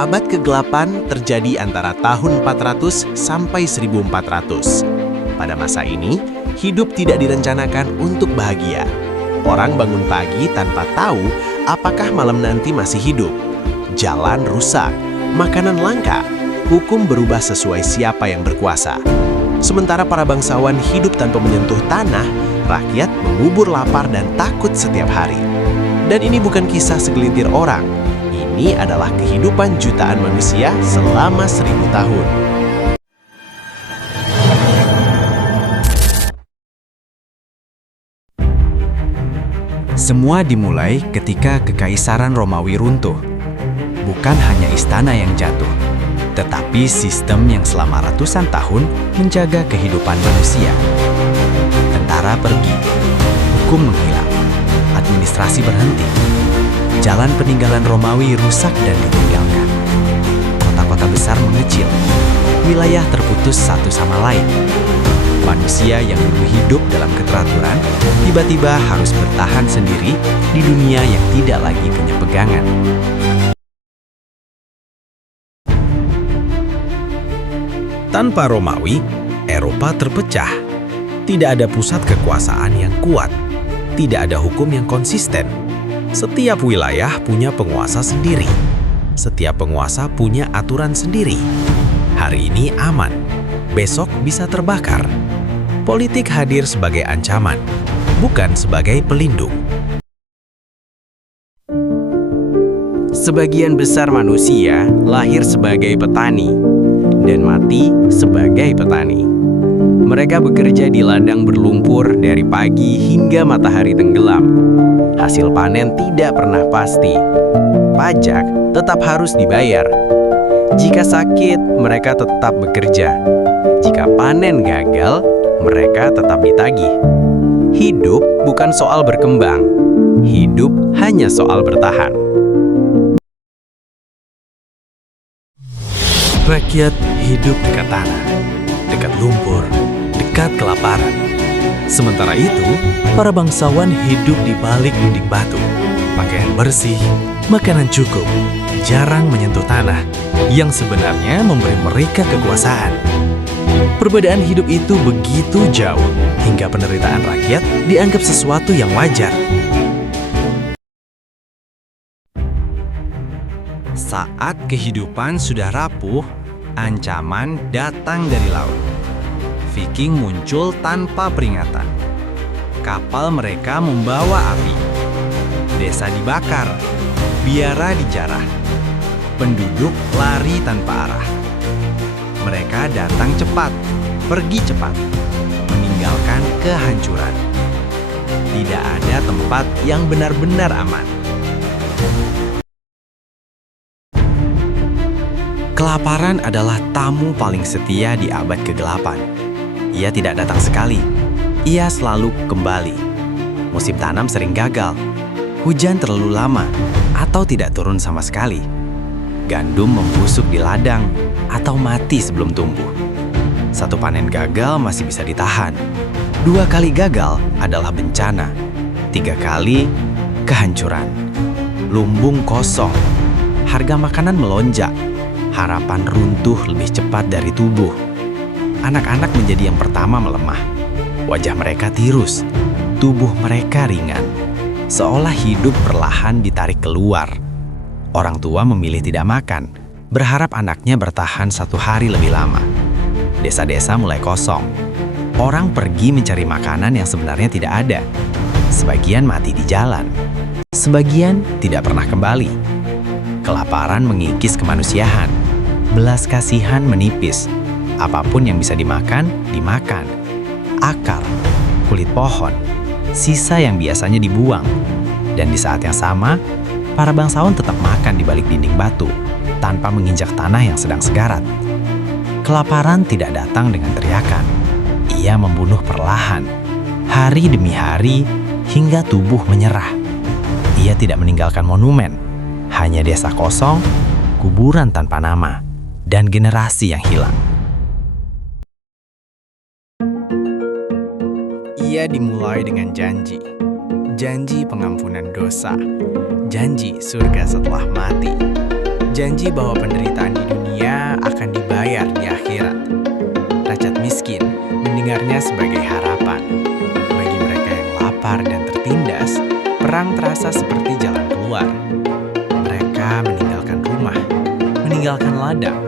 Abad ke-8 terjadi antara tahun 400 sampai 1400. Pada masa ini, hidup tidak direncanakan untuk bahagia. Orang bangun pagi tanpa tahu apakah malam nanti masih hidup. Jalan rusak, makanan langka, hukum berubah sesuai siapa yang berkuasa. Sementara para bangsawan hidup tanpa menyentuh tanah, rakyat mengubur lapar dan takut setiap hari. Dan ini bukan kisah segelintir orang. Ini adalah kehidupan jutaan manusia selama 1000 tahun. Semua dimulai ketika Kekaisaran Romawi runtuh. Bukan hanya istana yang jatuh, tetapi sistem yang selama ratusan tahun menjaga kehidupan manusia. Tentara pergi, hukum menghilang, administrasi berhenti. Jalan peninggalan Romawi rusak dan ditinggalkan. Kota-kota besar mengecil, wilayah terputus satu sama lain. Manusia yang dulu hidup dalam keteraturan, tiba-tiba harus bertahan sendiri di dunia yang tidak lagi punya pegangan. Tanpa Romawi, Eropa terpecah. Tidak ada pusat kekuasaan yang kuat. Tidak ada hukum yang konsisten. Setiap wilayah punya penguasa sendiri. Setiap penguasa punya aturan sendiri. Hari ini aman, besok bisa terbakar. Politik hadir sebagai ancaman, bukan sebagai pelindung. Sebagian besar manusia lahir sebagai petani dan mati sebagai petani. Mereka bekerja di ladang berlumpur dari pagi hingga matahari tenggelam. Hasil panen tidak pernah pasti. Pajak tetap harus dibayar. Jika sakit, mereka tetap bekerja. Jika panen gagal, mereka tetap ditagih. Hidup bukan soal berkembang. Hidup hanya soal bertahan. Rakyat hidup dekat tanah, dekat lumpur, dekat kelaparan. Sementara itu, para bangsawan hidup di balik dinding batu. Pakaian bersih, makanan cukup, jarang menyentuh tanah, yang sebenarnya memberi mereka kekuasaan. Perbedaan hidup itu begitu jauh, hingga penderitaan rakyat dianggap sesuatu yang wajar. Saat kehidupan sudah rapuh, ancaman datang dari laut. Viking muncul tanpa peringatan. Kapal mereka membawa api. Desa dibakar, biara dijarah. Penduduk lari tanpa arah. Mereka datang cepat, pergi cepat, meninggalkan kehancuran. Tidak ada tempat yang benar-benar aman. Kelaparan adalah tamu paling setia di abad ke-8. Ia tidak datang sekali, ia selalu kembali. Musim tanam sering gagal, hujan terlalu lama, atau tidak turun sama sekali. Gandum membusuk di ladang, atau mati sebelum tumbuh. Satu panen gagal masih bisa ditahan. 2 kali gagal adalah bencana. 3 kali kehancuran. Lumbung kosong, harga makanan melonjak. Harapan runtuh lebih cepat dari tubuh. Anak-anak menjadi yang pertama melemah. Wajah mereka tirus, tubuh mereka ringan. Seolah hidup perlahan ditarik keluar. Orang tua memilih tidak makan, berharap anaknya bertahan 1 hari lebih lama. Desa-desa mulai kosong. Orang pergi mencari makanan yang sebenarnya tidak ada. Sebagian mati di jalan. Sebagian tidak pernah kembali. Kelaparan mengikis kemanusiaan. Belas kasihan menipis. Apapun yang bisa dimakan, dimakan. Akar, kulit pohon, sisa yang biasanya dibuang. Dan di saat yang sama, para bangsawan tetap makan di balik dinding batu, tanpa menginjak tanah yang sedang sekarat. Kelaparan tidak datang dengan teriakan. Ia membunuh perlahan, hari demi hari, hingga tubuh menyerah. Ia tidak meninggalkan monumen, hanya desa kosong, kuburan tanpa nama, dan generasi yang hilang. Ia dimulai dengan janji. Janji pengampunan dosa. Janji surga setelah mati. Janji bahwa penderitaan di dunia akan dibayar di akhirat. Rakyat miskin mendengarnya sebagai harapan. Bagi mereka yang lapar dan tertindas, perang terasa seperti jalan keluar. Mereka meninggalkan rumah, meninggalkan ladang,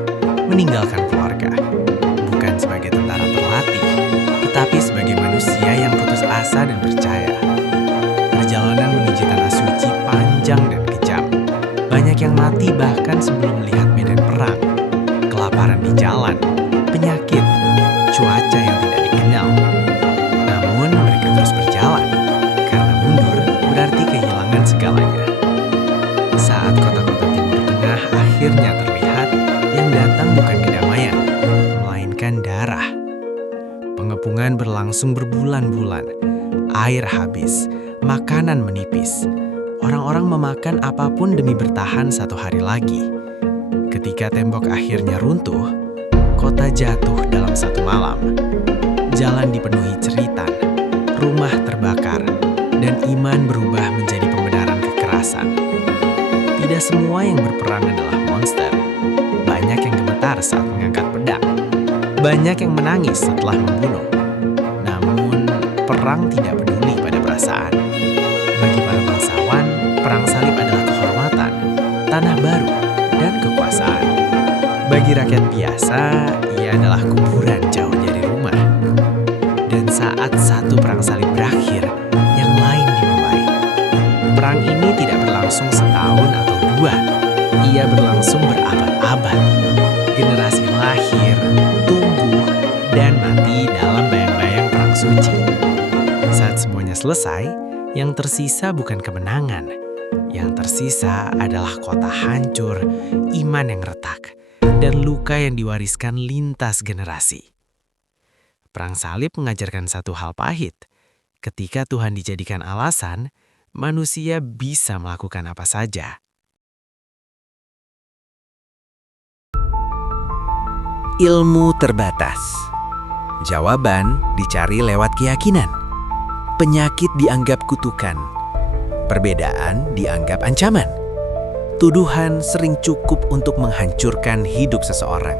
meninggalkan keluarga. Bukan sebagai tentara terlatih, tetapi sebagai manusia yang putus asa dan percaya. Perjalanan menuju tanah suci panjang dan kejam. Banyak yang mati bahkan sebelum melihat medan perang. Kelaparan di jalan, penyakit, cuaca yang tidak dikenal. Namun mereka terus berjalan, karena mundur berarti kehilangan segalanya. Saat kota-kota Timur Tengah akhirnya terlihat, yang datang bukan kedamaian, melainkan darah. Pengepungan berlangsung berbulan-bulan, air habis, makanan menipis. Orang-orang memakan apapun demi bertahan satu hari lagi. Ketika tembok akhirnya runtuh, kota jatuh dalam satu malam. Jalan dipenuhi ceritan, rumah terbakar, dan iman berubah menjadi pembenaran kekerasan. Tidak semua yang berperang adalah monster. Banyak yang gemetar saat mengangkat pedang. Banyak yang menangis setelah membunuh. Namun, perang tidak peduli pada perasaan. Bagi para bangsawan, perang salib adalah kehormatan, tanah baru, dan kekuasaan. Bagi rakyat biasa, ia adalah kuburan jauh dari rumah. Dan saat satu perang salib berakhir, yang lain dimulai. Perang ini tidak berlangsung setahun atau dua. Ia berlangsung berabad-abad. Generasi lahir, tumbuh, dan mati dalam bayang-bayang perang suci. Saat semuanya selesai, yang tersisa bukan kemenangan. Yang tersisa adalah kota hancur, iman yang retak, dan luka yang diwariskan lintas generasi. Perang salib mengajarkan satu hal pahit. Ketika Tuhan dijadikan alasan, manusia bisa melakukan apa saja. Ilmu terbatas. Jawaban dicari lewat keyakinan. Penyakit dianggap kutukan. Perbedaan dianggap ancaman. Tuduhan sering cukup untuk menghancurkan hidup seseorang.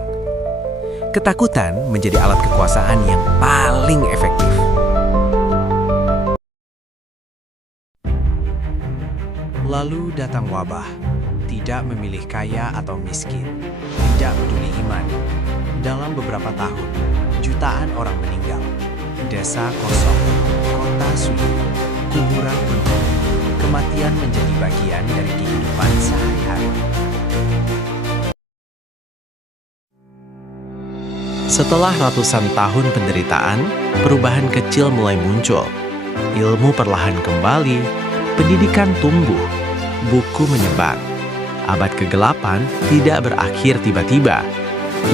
Ketakutan menjadi alat kekuasaan yang paling efektif. Lalu datang wabah, tidak memilih kaya atau miskin, tidak peduli iman. Dalam beberapa tahun, jutaan orang meninggal. Desa kosong, kota sunyi, kuburan penuh. Kematian menjadi bagian dari kehidupan sehari-hari. Setelah ratusan tahun penderitaan, perubahan kecil mulai muncul. Ilmu perlahan kembali, pendidikan tumbuh, buku menyebar. Abad kegelapan tidak berakhir tiba-tiba.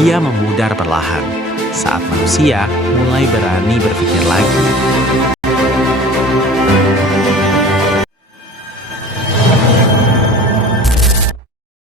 Ia memudar perlahan saat manusia mulai berani berpikir lagi.